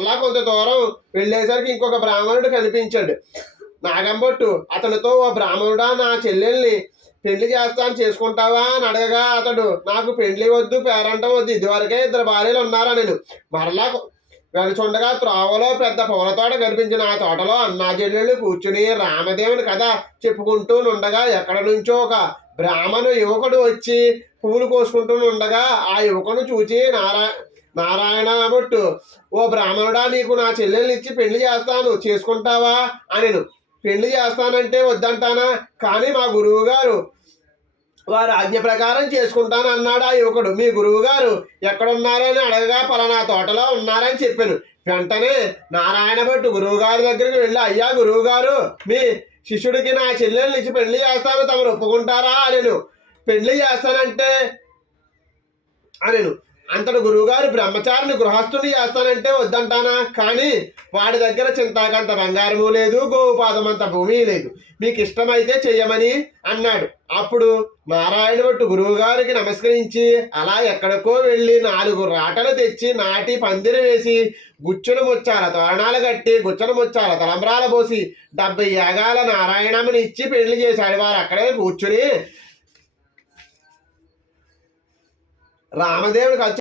మరలా కొంత దూరం వెళ్ళేసరికి ఇంకొక బ్రాహ్మణుడు కనిపించాడు నాగంబొట్టు. అతనితో, ఓ బ్రాహ్మణుడా, నా చెల్లెల్ని పెళ్లి చేస్తాను, చేసుకుంటావా అని అడగగా అతడు, నాకు పెళ్లి వద్దు, పేరంటం వద్దు, ఇదివరకే 2 భార్యలు ఉన్నారా నేను. మరలా వెలుచుండగా త్రోవలో పెద్ద పూల తోట కనిపించిన. ఆ తోటలో అన్నా చెల్లెళ్ళు కూర్చుని రామదేవుని కథ చెప్పుకుంటూ ఉండగా ఎక్కడ నుంచో ఒక బ్రాహ్మణ యువకుడు వచ్చి పువ్వులు కోసుకుంటూ ఉండగా ఆ యువకుడు చూచి నారాయణ బొట్టు, ఓ బ్రాహ్మణుడా, నీకు నా చెల్లెల్ని ఇచ్చి పెళ్లి చేస్తాను, చేసుకుంటావా అనెను. పెళ్లి చేస్తానంటే వద్దంటానా, కానీ మా గురువు గారు వారి ఆజ్ఞ ప్రకారం చేసుకుంటాను అన్నాడు ఆ యువకుడు. మీ గురువు గారు ఎక్కడున్నారని అడగగా పలానా తోటలో ఉన్నారని చెప్పాను. వెంటనే నారాయణ భట్టు గురువు గారి దగ్గరికి వెళ్ళి, అయ్యా గురువు గారు, మీ శిష్యుడికి నా చెల్లెల్ని ఇచ్చి పెళ్లి చేస్తాను, తమరు ఒప్పుకుంటారా అనెను. పెళ్లి చేస్తానంటే అనెను. అంతటి గురువుగారు, బ్రహ్మచారిని గృహస్థుని చేస్తానంటే వద్దంటానా, కానీ వాడి దగ్గర చింతాకంత బంగారము లేదు, గోపాదమంత భూమి లేదు, మీకు ఇష్టమైతే చెయ్యమని అన్నాడు. అప్పుడు నారాయణ భట్టు గురువుగారికి నమస్కరించి అలా ఎక్కడికో వెళ్ళి 4 రాటలు తెచ్చి నాటి పందిరి వేసి గుచ్చున ముచ్చాల తోరణాలు కట్టి గుచ్చన ముచ్చాల తలంబ్రాల పోసి 70 యాగాల నారాయణమ్మని ఇచ్చి పెళ్లి చేశాడు. వారు అక్కడే కూర్చుని రామదేవుడికి